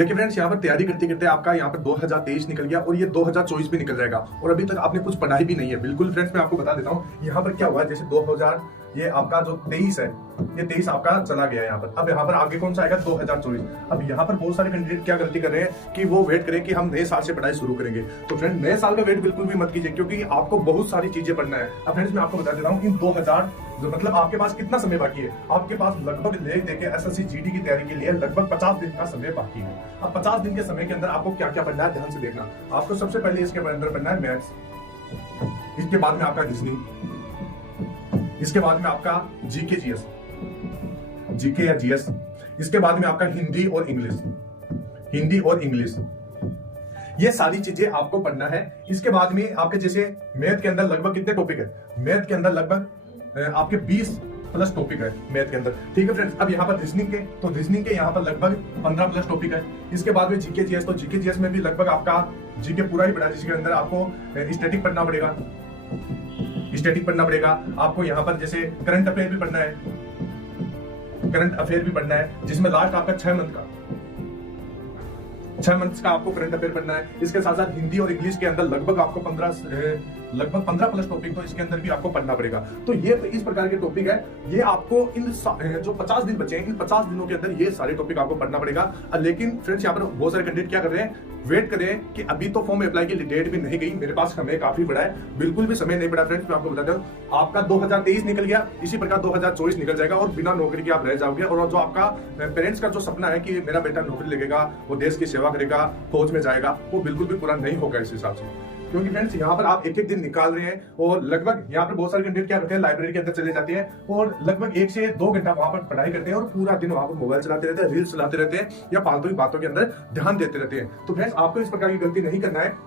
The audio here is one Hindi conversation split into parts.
देखिए फ्रेंड्स, यहाँ पर तैयारी करते करते आपका यहाँ पर 2023 निकल गया और ये 2024 भी निकल जाएगा और अभी तक आपने कुछ पढ़ाई भी नहीं है। बिल्कुल फ्रेंड्स, मैं आपको बता देता हूँ यहाँ पर क्या हुआ। जैसे 2000 ये आपका जो 23 है, ये 23 आपका चला गया यहाँ पर। अब यहाँ पर आगे कौन सा आएगा? 2024। अब यहाँ पर बहुत सारे कैंडिडेट क्या गलती कर रहे हैं कि वो वेट करें कि हम नए साल से पढ़ाई शुरू करेंगे। तो फ्रेंड, नए साल का वेट बिल्कुल भी मत कीजिए, क्योंकि आपको बहुत सारी चीजें पढ़ना है। अब फ्रेंड्स, मैं आपको बता देता हूँ इन 2000 जो मतलब आपके पास कितना समय बाकी है। आपके पास लगभग ले देके एसएससी जीडी की तैयारी के लिए लगभग 50 दिन का समय बाकी है। अब 50 दिन के समय के अंदर आपको क्या क्या पढ़ना है, ध्यान से देखना। आपको सबसे पहले इसके अंदर पढ़ना है मैथ्स, इसके बाद में आपका रीजनिंग, इसके बाद में आपका जीके जीएस, जीके या जीएस, इसके बाद में आपका हिंदी और इंग्लिश, हिंदी और इंग्लिश, ये सारी चीजें आपको पढ़ना है। इसके बाद में आपके जैसे मैथ के अंदर लगभग कितने टॉपिक है? मैथ के अंदर लगभग आपके 20 प्लस टॉपिक है मैथ के अंदर। ठीक है फ्रेंड्स, अब यहाँ पर रीजनिंग के, तो रीजनिंग के यहाँ पर लगभग 15 प्लस टॉपिक है। इसके बाद में जीके जीएस, तो जीके जीएस में भी लगभग आपका जीके पूरा ही पढ़ा है, जिसके अंदर आपको स्टैटिक पढ़ना पड़ेगा, स्टैटिक पढ़ना पड़ेगा आपको। यहाँ पर जैसे करंट अफेयर भी पढ़ना है, करंट अफेयर भी पढ़ना है, जिसमें लास्ट आपका 6 मंथ्स का आपको करंट अफेयर पढ़ना है। इसके साथ साथ हिंदी और इंग्लिश के अंदर लगभग आपको 15 प्लस टॉपिक तो इसके अंदर भी आपको पढ़ना पड़ेगा। तो ये इस प्रकार के टॉपिक है, ये आपको इन जो 50 दिन बचे हैं, इन 50 दिनों के अंदर ये सारे टॉपिक आपको पढ़ना पड़ेगा। लेकिन फ्रेंड्स, यहाँ पर बहुत सारे कैंडिडेट क्या कर रहे हैं, वेट कर रहे हैं कि अभी तो फॉर्म अप्लाई की डेट भी नहीं गई, मेरे पास समय काफी बड़ा है। बिल्कुल भी समय नहीं पड़ा फ्रेंड्स, मैं आपको बताता हूँ। आपका 2023 निकल गया, इसी प्रकार 2024 निकल जाएगा और बिना नौकरी के आप रह जाओगे। और जो आपका पेरेंट्स का जो सपना है कि मेरा बेटा नौकरी लगेगा, वो देश की सेवा करेगा, फौज में जाएगा, वो बिल्कुल भी पूरा नहीं होगा इस हिसाब से। क्योंकि फ्रेंड्स, यहाँ पर आप एक एक दिन निकाल रहे हैं और लगभग यहाँ पर बहुत सारे कैंडिडेट क्या करते हैं, लाइब्रेरी के अंदर चले जाते हैं और लगभग 1 से 2 घंटा वहां पर पढ़ाई करते हैं और पूरा दिन वहां पर मोबाइल चलाते रहते हैं, रील्स चलाते रहते हैं या फालतू की बातों के अंदर ध्यान देते रहते हैं। तो फ्रेंड्स, आपको इस प्रकार की गलती नहीं करना है।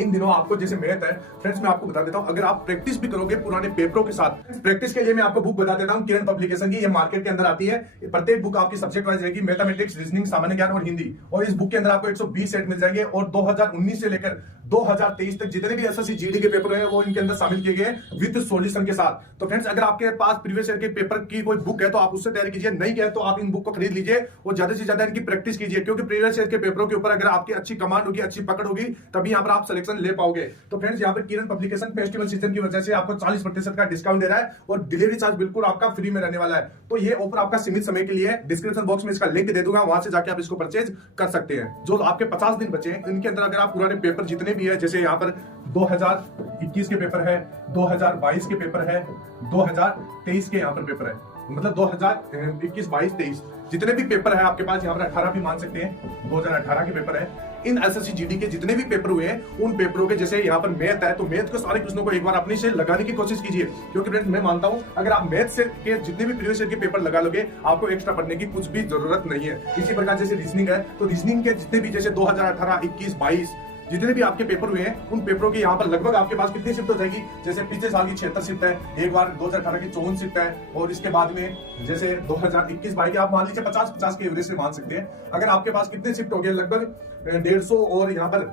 इन दिनों आपको जैसे मैथ है फ्रेंड्स, मैं आपको बता देता हूं, अगर आप प्रैक्टिस भी करोगे पुराने पेपरों के साथ, प्रैक्टिस के लिए मैं आपको बुक बता देता हूं किरण पब्लिकेशन की, ये मार्केट के अंदर आती है। प्रत्येक बुक आपकी सब्जेक्ट वाइज रहेगी, मैथमेटिक्स, रीजनिंग, सामान्य ज्ञान और हिंदी। और इस बुक के अंदर आपको 120 सेट मिल जाएंगे और 2019 से लेकर 2023 तक जितने भी एसएससी जीडी के पेपर हैं वो इनके अंदर शामिल किए गए विद सॉल्यूशन के साथ। तो फ्रेंड्स, अगर आपके पास प्रीवियस ईयर के पेपर की कोई बुक है तो आप उससे तैयारी कीजिए, नहीं है तो आप इन बुक को खरीद लीजिए और ज्यादा से ज्यादा इनकी प्रैक्टिस कीजिए। क्योंकि प्रीवियस ईयर के पेपरों के ऊपर अगर आपकी अच्छी कमांड होगी, अच्छी पकड़ होगी, तभी यहाँ पर आप सिलेक्शन ले पाओगे। तो फ्रेंड्स, यहाँ पर किरण पब्लिकेशन फेस्टिवल सीजन की वजह से आपको 40% का डिस्काउंट दे रहा है और डिलीवरी चार्ज बिल्कुल आपका फ्री में रहने वाला है। तो ये ऑफर आपका सीमित समय के लिए है। डिस्क्रिप्शन बॉक्स में इसका लिंक दे दूंगा, वहां से जाके आप इसको परचेज कर सकते हैं। जो आपके 50 दिन बचे हैं, इनके अंदर अगर आप पुराने पेपर जितने भी है, जैसे यहाँ पर 2021 के पेपर है, 2022 के पेपर है, 2023 के यहाँ पर पेपर है, मतलब 2021, 22, 23 जितने भी पेपर है आपके पास, यहाँ पर 18 भी मान सकते हैं, 2018 के पेपर है। इन एसएससी जीडी के जितने भी पेपर हुए हैं, उन पेपरों के जैसे यहाँ पर मैथ है, तो मैथ के सारे क्वेश्चनों को एक बार अपने से लगाने की कोशिश कीजिए। क्योंकि फ्रेंड्स, मैं मानता हूं अगर आप मैथ से के जितने भी प्रीवियस ईयर के पेपर लगा लोगे, आपको एक्स्ट्रा पढ़ने की कुछ भी जरूरत नहीं है। इसी प्रकार जैसे रीजनिंग है, तो रीजनिंग के जितने भी जैसे 2018, 21, 22 जितने भी आपके पेपर हुए हैं, उन पेपरों के यहाँ पर लगभग आपके पास कितनी शिफ्ट हो जाएगी? जैसे पिछले साल की 76 शिफ्ट है, एक बार 2018 की 54 शिफ्ट है और इसके बाद में जैसे 2021-22 आप मान लीजिए 50-50 के एवरेज से मान सकते हैं। अगर आपके पास कितने शिफ्ट हो गए? लगभग 150 और यहाँ पर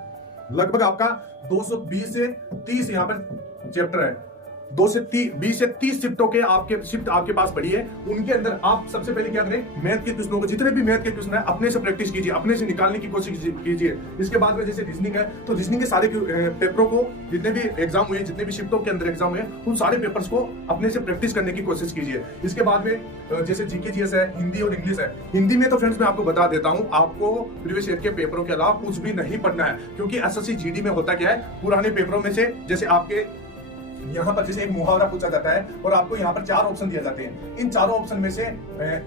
लगभग आपका 220 से 30 यहाँ पर चैप्टर है। 20 से 30 शिफ्टों के शिफ्ट आपके पास पड़ी है। उनके अंदर आप सबसे पहले क्या करें, मैथ के क्वेश्चनों को, जितने भी मैथ के क्वेश्चन है, अपने से प्रैक्टिस कीजिए, अपने से निकालने की कोशिश कीजिए। इसके बाद में जैसे रीजनिंग है, तो रीजनिंग के सारे पेपरों को, जितने भी एग्जाम हुए, जितने भी शिफ्टों के अंदर एग्जाम हुए, उन सारे पेपर्स को अपने से प्रैक्टिस करने की कोशिश कीजिए। इसके बाद में जैसे जीके जीएस है, हिंदी और इंग्लिश है। हिंदी में तो फ्रेंड्स मैं आपको बता देता हूं, आपको प्रीवियस ईयर के पेपरों के अलावा कुछ भी नहीं पढ़ना है। क्योंकि एसएससी जीडी में होता क्या है, पुराने पेपरों में से जैसे आपके यहाँ पर जैसे एक मुहावरा पूछा जाता है और आपको यहाँ पर 4 ऑप्शन दिए जाते हैं। इन चारों ऑप्शन में से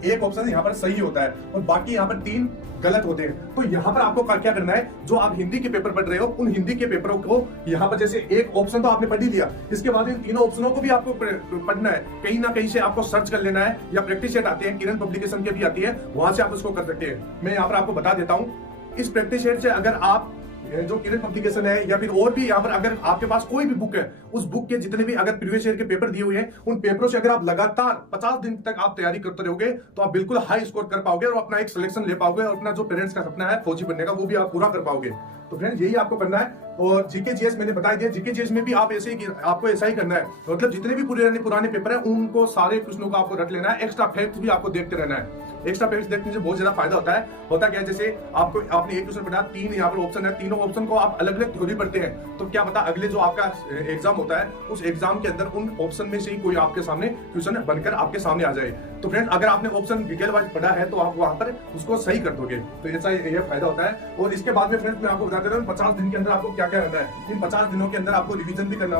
एक ऑप्शन यहाँ पर सही होता है और बाकी यहाँ पर 3 गलत होते हैं। तो यहाँ पर आपको क्या करना है, जो आप हिंदी के पेपर पढ़ रहे हो, उन हिंदी के पेपरों को यहाँ पर जैसे एक ऑप्शन तो आपने पढ़ ही लिया, इसके बाद इन तीनों ऑप्शनों को भी आपको पढ़ना है। कहीं ना कहीं से आपको सर्च कर लेना है, या प्रैक्टिस सेट आते हैं, किरण पब्लिकेशन के भी आती है, वहां से आप उसको कर सकते हैं। मैं यहाँ पर आपको बता देता हूँ, इस प्रैक्टिस सेट से अगर आप जो किरण पब्लिकेशन है या फिर और भी यहाँ पर अगर आपके पास कोई भी बुक है, उस बुक के जितने भी अगर प्रीवियस ईयर के पेपर दिए हुए हैं, उन पेपरों से अगर आप लगातार 50 दिन तक आप तैयारी करते रहोगे, तो आप बिल्कुल हाई स्कोर कर पाओगे और अपना एक सिलेक्शन ले पाओगे और अपना जो पेरेंट्स का सपना है फौजी बनने का, वो भी आप पूरा कर पाओगे। तो फ्रेंड्स यही आपको करना है। और जीके जीएस मैंने बता दिया, जीके जीएस में भी आप ऐसे ही आपको ऐसा ही करना है, मतलब जितने भी पुराने पेपर है उनको सारे क्वेश्चनों को आपको रख लेना है। एक्स्ट्रा फैक्ट्स भी आपको देखते रहना है। एक्स्ट्रा फैक्ट्स देखने से बहुत ज्यादा फायदा होता है। होता क्या है, जैसे आपने एक क्वेश्चन पढ़ा, 3 यहाँ पर ऑप्शन है, तीनों ऑप्शन को आप अलग अलग थ्योरी पढ़ते हैं, तो क्या पता अगले जो आपका एग्जाम होता है उस एग्जाम के अंदर उन ऑप्शन में से ही कोई आपके सामने क्वेश्चन बनकर आपके सामने आ जाए। तो फ्रेंड अगर आपने ऑप्शन डिटेल वाइज पढ़ा है तो आप वहां पर उसको सही कर दोगे, तो ऐसा ये फायदा होता है। और इसके बाद में फ्रेंड्स मैं आपको बता देता हूँ 50 दिन के अंदर आपको क्या क्या करना है। इन 50 दिनों के अंदर आपको रिवीजन भी करना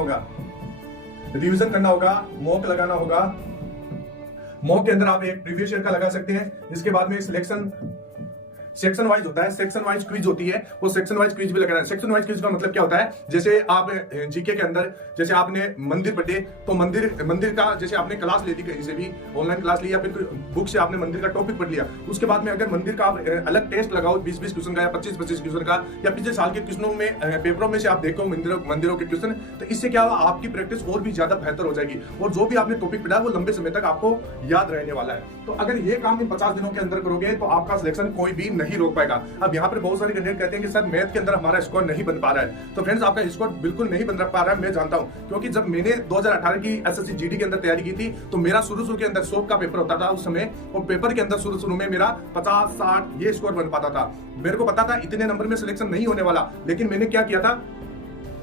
होगा, मॉक लगाना होगा। मॉक के अंदर आप एक प्रीवियस ईयर का लगा सकते हैं। इसके बाद में सिलेक्शन सेक्शन वाइज होता है, सेक्शन वाइज क्विज होती है, वो सेक्शन वाइज क्विज भी लगाना है। सेक्शन वाइज क्विज का मतलब क्या होता है, जैसे आप जीके के अंदर जैसे आपने मंदिर पढ़े तो मंदिर का जैसे आपने क्लास ले ली, कहीं से भी ऑनलाइन क्लास ली या फिर बुक से आपने मंदिर का टॉपिक पढ़ लिया, उसके बाद में अगर मंदिर का आप अलग टेस्ट लगाओ 20-20 क्वेश्चन का या 25-25 क्वेश्चन का, या पिछले साल के क्वेश्चनों में पेपरों में से आप देखो मंदिरों के क्वेश्चन, तो इससे क्या होगा आपकी प्रैक्टिस और भी ज्यादा बेहतर हो जाएगी और जो भी आपने टॉपिक पढ़ा वो लंबे समय तक आपको याद रहने वाला है। तो अगर ये काम इन 50 दिनों के अंदर करोगे तो आपका सिलेक्शन कोई भी नहीं रोक पाएगा। अब यहाँ पर बहुत सारे कैंडिडेट कहते हैं कि सर मैथ के अंदर हमारा स्कोर नहीं बन पा रहा है। तो फ्रेंड्स आपका स्कोर बिल्कुल नहीं बन पा रहा है, मैं जानता हूँ, क्योंकि जब मैंने 2018 की एसएससी जीडी के अंदर तैयारी की थी तो मेरा शुरू के अंदर 100 का पेपर होता था उस समय, और पेपर के अंदर शुरू में मेरा 50-60 ये स्कोर बन पाता था। मेरे को पता था इतने नंबर में सिलेक्शन नहीं होने वाला, लेकिन मैंने क्या किया था,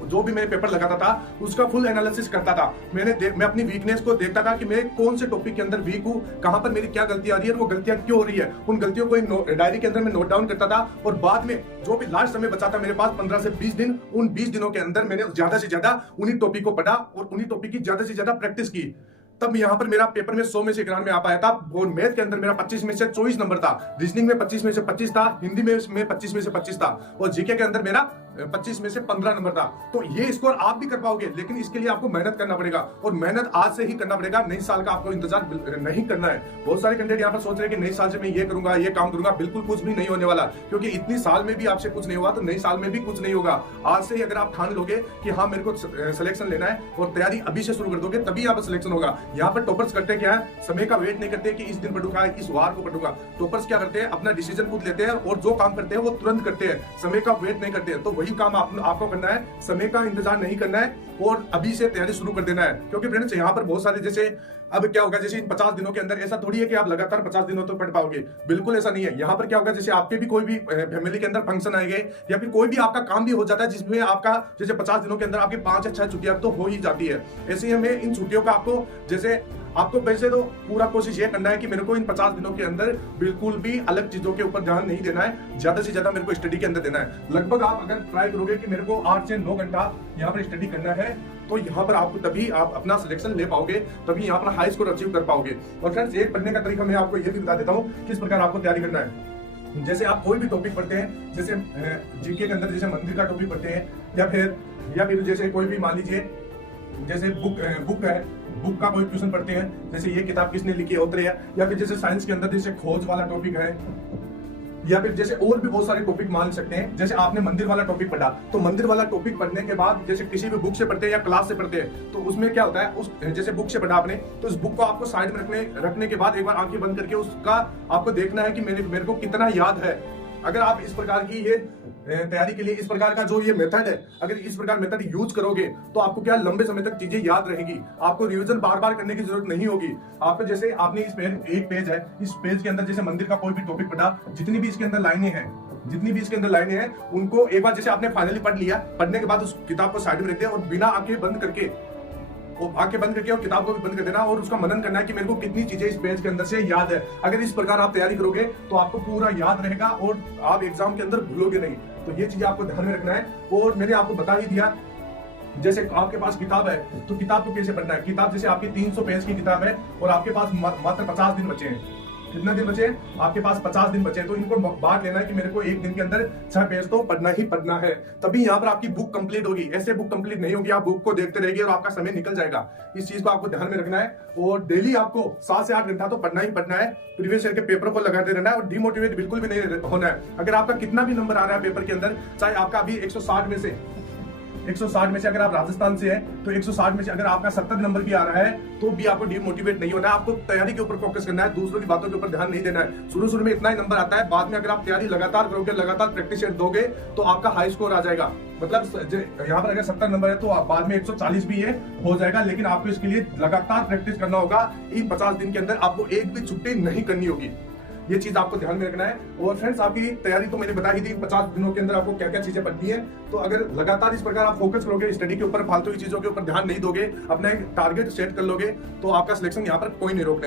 जो भी मैंने पेपर लगाता था उसका फुल एनालिसिस करता था। मैं अपनी वीकनेस को देखता था कि मैं कौन से टॉपिक के अंदर वीक हूँ, कहां पर मेरी क्या गलती आ रही है और वो गलतियां क्यों हो रही है। उन गलतियों को एक डायरी के अंदर मैं नोट डाउन करता था और बाद में जो भी लास्ट समय बचा था मेरे पास 15 से 20 दिन, उन 20 दिनों के अंदर मैंने ज्यादा से ज्यादा उन्हीं टॉपिक को पढ़ा और उन्हीं टॉपिक की ज्यादा से ज्यादा प्रैक्टिस की। तब यहाँ पर मेरा पेपर में 100 में से 91 में आ पाया था। और मैथ के अंदर मेरा 25 में से 24 नंबर था, रीजनिंग में 25 में से 25 था, हिंदी में 25 में से 25 था, और जीके के अंदर मेरा 25 में से 15 नंबर था। तो ये स्कोर आप भी कर पाओगे, लेकिन इसके लिए आपको मेहनत करना पड़ेगा और मेहनत आज से ही करना पड़ेगा। नई साल का आपको इंतजार नहीं करना है। बहुत सारे कैंडिडेट यहाँ पर सोच रहे हैं कि नई साल से मैं ये करूंगा, ये काम करूंगा, बिल्कुल कुछ भी नहीं होने वाला, क्योंकि इतनी साल में भी आपसे कुछ नहीं हुआ तो नई साल में भी कुछ नहीं होगा। आज से ही अगर आप ठान लोगे कि हाँ मेरे को सिलेक्शन लेना है और तैयारी अभी से शुरू कर दोगे तभी यहाँ पर सिलेक्शन होगा। यहाँ पर टॉपर्स करते क्या है, समय का वेट नहीं करते कि इस दिन पढ़ूंगा, इस वार को पढ़ूंगा। टॉपर्स क्या करते हैं, अपना डिसीजन खुद लेते हैं और जो काम करते हैं वो तुरंत करते हैं, समय का वेट नहीं करते। तो वही काम आपको करना है, समय का इंतजार नहीं करना है और अभी से तैयारी शुरू कर देना है। क्योंकि फ्रेंड्स यहाँ पर बहुत सारे जैसे अब क्या होगा, जैसे इन 50 दिनों के अंदर ऐसा थोड़ी है कि आप लगातार 50 दिनों तक पढ़ पाओगे, बिल्कुल ऐसा नहीं है। यहाँ पर क्या होगा, जैसे आपके भी कोई भी फैमिली के अंदर फंक्शन आएंगे या फिर कोई भी आपका काम भी हो जाता है जिसमें आपका जैसे 50 दिनों के अंदर आपकी 5 या 6 छुट्टियां तो हो ही जाती है। ऐसे ही हमें इन छुट्टियों का आपको वैसे तो पूरा कोशिश ये करना है कि मेरे को इन 50 दिनों के अंदर बिल्कुल भी अलग चीजों के ऊपर ध्यान नहीं देना है, ज्यादा से ज्यादा मेरे को स्टडी के अंदर देना है। लगभग आप अगर ट्राई करोगे कि मेरे को 8 से 9 घंटा यहाँ पर स्टडी करना है तो यहाँ पर आपको तभी आप अपना सिलेक्शन ले पाओगे, तभी यहाँ पर हाई स्कोर अचीव कर पाओगे। और फ्रेंड्स एक पढ़ने का तरीका मैं आपको ये भी बता देता हूँ किस प्रकार आपको तैयारी करना है। जैसे आप कोई भी टॉपिक पढ़ते हैं, जैसे जीके के अंदर जैसे मंदिर का टॉपिक पढ़ते हैं या फिर जैसे कोई भी मान लीजिए जैसे बुक है, बुक का कोई क्वेश्चन पढ़ते हैं, जैसे ये किताब किसने लिखी है उतरे है, या फिर जैसे साइंस के अंदर जैसे खोज वाला टॉपिक है, या फिर जैसे और भी बहुत सारे टॉपिक मान सकते हैं। जैसे आपने मंदिर वाला टॉपिक पढ़ा तो मंदिर वाला टॉपिक पढ़ने के बाद जैसे किसी भी बुक से पढ़ते हैं या क्लास से पढ़ते हैं तो उसमें क्या होता है, उस जैसे बुक से पढ़ा आपने तो उस बुक को आपको साइड में रखने के बाद एक बार आंखें बंद करके उसका आपको देखना है कि मेरे को कितना याद है। अगर आप इस प्रकार की ये तैयारी के लिए इस प्रकार का जो ये मेथड है, अगर इस प्रकार मेथड यूज करोगे तो आपको क्या लंबे समय तक चीजें याद रहेगी, आपको रिवीजन बार बार करने की जरूरत नहीं होगी। आपको जैसे आपने एक पेज है, इस पेज के अंदर जैसे मंदिर का कोई भी टॉपिक पढ़ा, जितनी भी इसके अंदर लाइनें हैं उनको एक बार जैसे आपने फाइनली पढ़ लिया, पढ़ने के बाद उस किताब को साइड में रख दिया और बिना आंखें बंद करके और किताब को भी बंद कर देना और उसका मनन करना है कि मेरे को कितनी चीजें इस पेज के अंदर से याद है। अगर इस प्रकार आप तैयारी करोगे तो आपको पूरा याद रहेगा और आप एग्जाम के अंदर भूलोगे नहीं। तो ये चीज आपको ध्यान में रखना है। और मैंने आपको बता ही दिया, जैसे आपके पास किताब है तो किताब को कैसे पढ़ना है। किताब जैसे आपकी 300 पेज की किताब है और आपके पास मात्र 50 दिन बचे हैं। कितना दिन बचे हैं? आपके पास 50 दिन बचे हैं। तो इनको बांट लेना है कि मेरे को एक दिन के अंदर 6 पेज तो पढ़ना ही पढ़ना है, तभी यहाँ पर आपकी बुक कंप्लीट होगी। ऐसे बुक कंप्लीट नहीं होगी, आप बुक को देखते रहेंगे और आपका समय निकल जाएगा। इस चीज को आपको ध्यान में रखना है। और डेली आपको 7 से 8 घंटा तो पढ़ना ही पढ़ना है। प्रीवियस ईयर के पेपर को लगाते रहना है और डिमोटिवेट बिल्कुल भी नहीं होना है। अगर आपका कितना भी नंबर आ रहा है पेपर के अंदर, चाहे आपका अभी 160 में से 160 में से अगर आप राजस्थान से हैं तो 160 में से अगर आपका 70 नंबर भी आ रहा है तो भी आपको डिमोटिवेट नहीं होना है। आपको तैयारी के ऊपर फोकस करना है, दूसरों की बातों के ऊपर ध्यान नहीं देना है। शुरू में इतना ही नंबर आता है, बाद में अगर आप तैयारी लगातार करोगे, लगातार प्रैक्टिस सेट दोगे तो आपका हाई स्कोर आ जाएगा। मतलब यहाँ पर अगर 70 नंबर है तो बाद में 140 भी ये हो जाएगा, लेकिन आपको इसके लिए लगातार प्रैक्टिस करना होगा। इन 50 दिन के अंदर आपको एक भी छुट्टी नहीं करनी होगी, ये चीज आपको ध्यान में रखना है। और फ्रेंड्स, आपकी तैयारी तो मैंने बता ही दी, 50 दिनों के अंदर आपको क्या क्या चीजें पढ़नी है। तो अगर लगातार इस प्रकार आप फोकस करोगे, स्टडी के ऊपर, फालतू की चीजों के ऊपर ध्यान नहीं दोगे, अपना एक टारगेट सेट कर लोगे, तो आपका सिलेक्शन यहाँ पर कोई नहीं रोकने वाला।